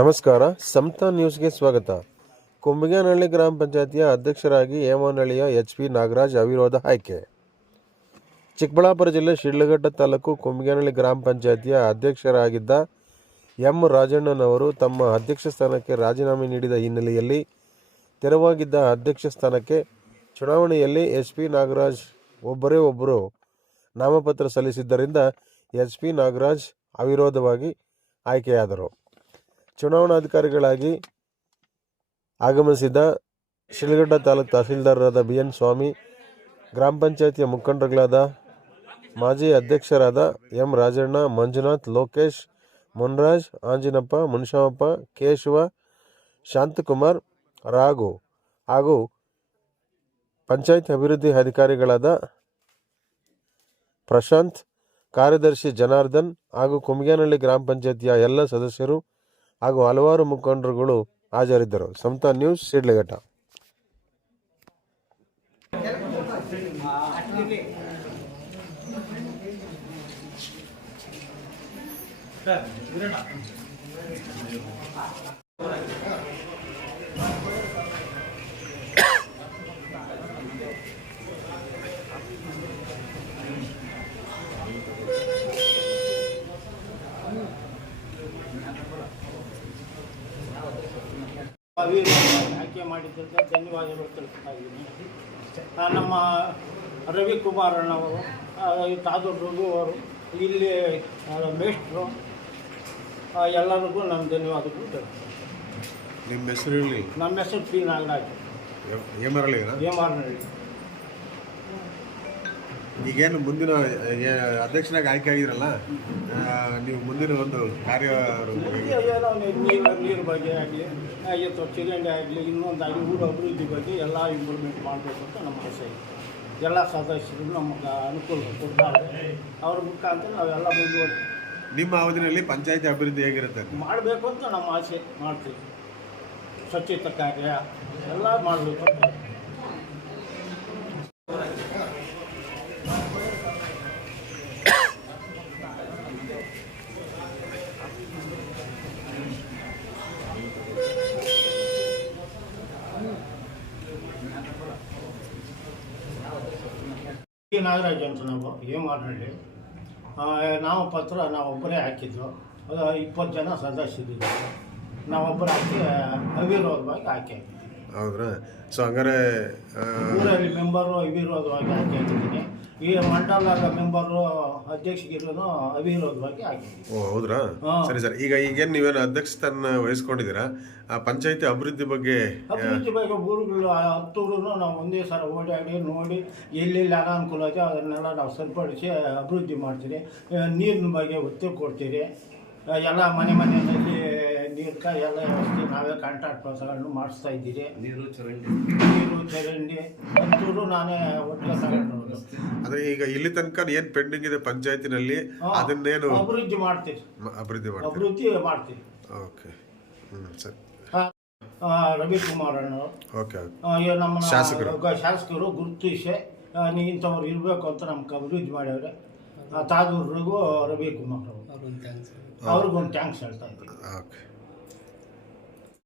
ನಮಸ್ಕಾರ, ಸಮತಾ ನ್ಯೂಸ್ಗೆ ಸ್ವಾಗತ. ಕುಂಬಿಗೇನಹಳ್ಳಿ ಗ್ರಾಮ ಪಂಚಾಯತಿಯ ಅಧ್ಯಕ್ಷರಾಗಿ ಹೇಮನಹಳ್ಳಿಯ ಎಚ್ ಪಿ ನಾಗರಾಜ್ ಅವಿರೋಧ ಆಯ್ಕೆ. ಚಿಕ್ಕಬಳ್ಳಾಪುರ ಜಿಲ್ಲೆ ಶಿಡ್ಲಘಟ್ಟ ತಾಲೂಕು ಕುಂಬಿಗೇನಹಳ್ಳಿ ಗ್ರಾಮ ಪಂಚಾಯತಿಯ ಅಧ್ಯಕ್ಷರಾಗಿದ್ದ ಎಂ ರಾಜಣ್ಣನವರು ತಮ್ಮ ಅಧ್ಯಕ್ಷ ಸ್ಥಾನಕ್ಕೆ ರಾಜೀನಾಮೆ ನೀಡಿದ ಹಿನ್ನೆಲೆಯಲ್ಲಿ ತೆರವಾಗಿದ್ದ ಅಧ್ಯಕ್ಷ ಸ್ಥಾನಕ್ಕೆ ಚುನಾವಣೆಯಲ್ಲಿ ಎಚ್ ಪಿ ನಾಗರಾಜ್ ಒಬ್ಬರೇ ಒಬ್ಬರು ನಾಮಪತ್ರ ಸಲ್ಲಿಸಿದ್ದರಿಂದ ಎಚ್ ಪಿ ನಾಗರಾಜ್ ಅವಿರೋಧವಾಗಿ ಆಯ್ಕೆಯಾದರು. ಚುನಾವಣಾಧಿಕಾರಿಗಳಾಗಿ ಆಗಮಿಸಿದ ಶಿಡ್ಲಘಟ್ಟ ತಾಲೂಕು ತಹಸೀಲ್ದಾರರಾದ ಬಿ ಎನ್ ಸ್ವಾಮಿ, ಗ್ರಾಮ ಪಂಚಾಯತಿಯ ಮುಖಂಡರುಗಳಾದ ಮಾಜಿ ಅಧ್ಯಕ್ಷರಾದ ಎಂ ರಾಜಣ್ಣ, ಮಂಜುನಾಥ್, ಲೋಕೇಶ್, ಮುನ್ರಾಜ್, ಆಂಜಿನಪ್ಪ ಮುನಿಶಾಮಪ್ಪ ಕೇಶವ, ಶಾಂತಕುಮಾರ್, ರಾಘು ಹಾಗೂ ಪಂಚಾಯತ್ ಅಭಿವೃದ್ಧಿ ಅಧಿಕಾರಿಗಳಾದ ಪ್ರಶಾಂತ್, ಕಾರ್ಯದರ್ಶಿ ಜನಾರ್ದನ್ ಹಾಗೂ ಕುಮಗೇನಹಳ್ಳಿ ಗ್ರಾಮ ಪಂಚಾಯತಿಯ ಎಲ್ಲ ಸದಸ್ಯರು ಹಾಗೂ ಹಲವಾರು ಮುಖಂಡರುಗಳು ಹಾಜರಿದ್ದರು. ಸಮತಾ ನ್ಯೂಸ್ ಶಿಡ್ಲಘಟ್ಟ. ಅವಿರ್ ಆಯ್ಕೆ ಮಾಡಿದ್ದಕ್ಕೆ ಧನ್ಯವಾದಗಳು ತಿಳಿಸ್ತಾ ಇದ್ದೀನಿ. ನಮ್ಮ ರವಿಕುಮಾರ್ ಅಣ್ಣವರು ಆ, ಈ ತಾದೂರು ರಘು ಅವರು ಇಲ್ಲಿ ಮೇಷ್ಟ್ರು ಎಲ್ಲರಿಗೂ ನನ್ನ ಧನ್ಯವಾದಗಳು ತಿಳಿಸ್ತೀನಿ. ನಿಮ್ಮ ಹೆಸರು ಹೇಳಿ? ನಮ್ಮ ಹೆಸರು ಪಿ ನಾಗರಾಜ್. ಏಮರಳಿನ ಹೇಮಾರ್ನಹಳ್ಳಿ ಈಗೇನು ಮುಂದಿನ ಅಧ್ಯಕ್ಷನಾಗಿ ಆಯ್ಕೆ ಆಗಿದ್ರಲ್ಲ ನೀವು ಮುಂದಿನ ಒಂದು ಕಾರ್ಯ ನೀರು ನೀರು ಬಗ್ಗೆ ಆಗಲಿ ಅಥವಾ ಚರಂಡಿ ಆಗಲಿ ಇನ್ನೊಂದಾಗಲಿ ಊರ ಅಭಿವೃದ್ಧಿ ಬಗ್ಗೆ ಎಲ್ಲ ಇಂಪ್ರೂವ್ಮೆಂಟ್ ಮಾಡಬೇಕು ಅಂತ ನಮ್ಮ ಆಸೆ ಇದೆ. ಎಲ್ಲ ಸದಸ್ಯರು ನಮಗೆ ಅನುಕೂಲ ಕೊಡ್ತಾರೆ. ಅವ್ರ ಮುಖಾಂತರ ನಾವೆಲ್ಲ ಮುಂದುವರಿ ನಿಮ್ಮ ಅವಧಿನಲ್ಲಿ ಪಂಚಾಯತಿ ಅಭಿವೃದ್ಧಿ ಹೇಗಿರುತ್ತೆ? ಮಾಡಬೇಕು ಅಂತ ನಮ್ಮ ಆಸೆ ಮಾಡ್ತೀವಿ. ಸ್ವಚ್ಛತೆ ಕಾರ್ಯ ಎಲ್ಲ ಮಾಡಬೇಕು ಅಂತ. ನಾಗರಾಜ್ ಅಂತ ನಾವು ಏನು ಆ, ನಾಮಪತ್ರ ನಾವೊಬ್ಬರೇ ಹಾಕಿದ್ದು. ಅದು ಇಪ್ಪತ್ತು ಜನ ಸದಸ್ಯರಿದ್ದರು. ನಾವೊಬ್ಬರು ಹಾಕಿ ಅವಿರೋಧವಾಗಿ ಆಗಿದ್ದೀವಿ ಹೌದಾ ಸೊ ಹಂಗಾರೆ ಊರಲ್ಲಿ ಮೆಂಬರು ಅವಿರೋಧವಾಗಿ ಆಯ್ಕೆ ಆಗಿದ್ದೀನಿ ಈ ಮಂಡಲದ ಮೆಂಬರು ಅಧ್ಯಕ್ಷಗಿರೋನು ಅವಿರೋಧವಾಗಿ ಆಗಿದೆ ಓ ಹೌದ್ರಾ? ಸರಿ ಸರಿ. ಈಗ ಈಗೇನು ನೀವೇನು ಅಧ್ಯಕ್ಷ ಸ್ಥಾನ ವಹಿಸ್ಕೊಂಡಿದ್ದೀರಾ? ಆ ಪಂಚಾಯತಿ ಅಭಿವೃದ್ಧಿ ಬಗ್ಗೆ ಅಭಿವೃದ್ಧಿ ಬಗ್ಗೆ ಊರುಗಳು ಹತ್ತೂರು ನಾವು ಒಂದೇ ಸಲ ಓಡಾಡಿ ನೋಡಿ ಎಲ್ಲೆಲ್ಲಿ ಅನಾನುಕೂಲ ಐತೆ ಅದನ್ನೆಲ್ಲ ನಾವು ಸರಿಪಡಿಸಿ ಅಭಿವೃದ್ಧಿ ಮಾಡ್ತೀರಿ. ನೀರಿನ ಬಗ್ಗೆ ಒತ್ತು ಕೊಡ್ತೀರಿ. ಎಲ್ಲ ಮನೆ ಮನೆಯಲ್ಲಿ ನೀರ್ಕ ಎಲ್ಲ ವ್ಯವಸ್ಥೆ ನಾವೇ ಕಾಂಟ್ರಾಕ್ಟ್ ತಗೊಂಡು ಮಾಡಿಸ್ತಾ ಇದ್ದೀರಿ. ನೀರು ಚರಂಡಿ. ನೀರು ಚರಂಡಿ ಅಂತೂ ನಾನೇ ಒಟ್ಟಿಗೆ ತಗೊಂಡು ಅಂದ್ರೆ ಈಗ ಇಲ್ಲಿ ತನಕ ಏನ್ ಪೆಂಡಿಂಗ್ ಇದೆ ಪಂಚಾಯತಿನಲ್ಲಿ ಅದನ್ನೇನು ಅಭಿವೃದ್ಧಿ ಮಾಡ್ತೀರಿ. ಅಭಿವೃದ್ಧಿ ಮಾಡ್ತೀವಿ ಅಭಿವೃದ್ಧಿ ಮಾಡ್ತೀರಿ. ಓಕೆ. ಹ್ಮ್ ಸರಿ. ರವಿಕುಮಾರ್ ಅಣ್ಣವರು. ಓಕೆ ನಮ್ಮ ಶಾಸಕರು. ಶಾಸಕರು ಗುರುತಿಸಿ. ಇಂಥವ್ರು ಇರಬೇಕು ಅಂತ ನಮ್ಗೆ ಅಭಿವೃದ್ಧಿ ಮಾಡ್ಯವ್ರೆ ತಾದೂರಿಗೂ ರವಿಕುಮಾರ್ ಅವರು. ಅವ್ರಿಗೊಂದು ಥ್ಯಾಂಕ್ಸ್ ಹೇಳ್ತಾ ಇದ್ದೀನಿ. ಓಕೆ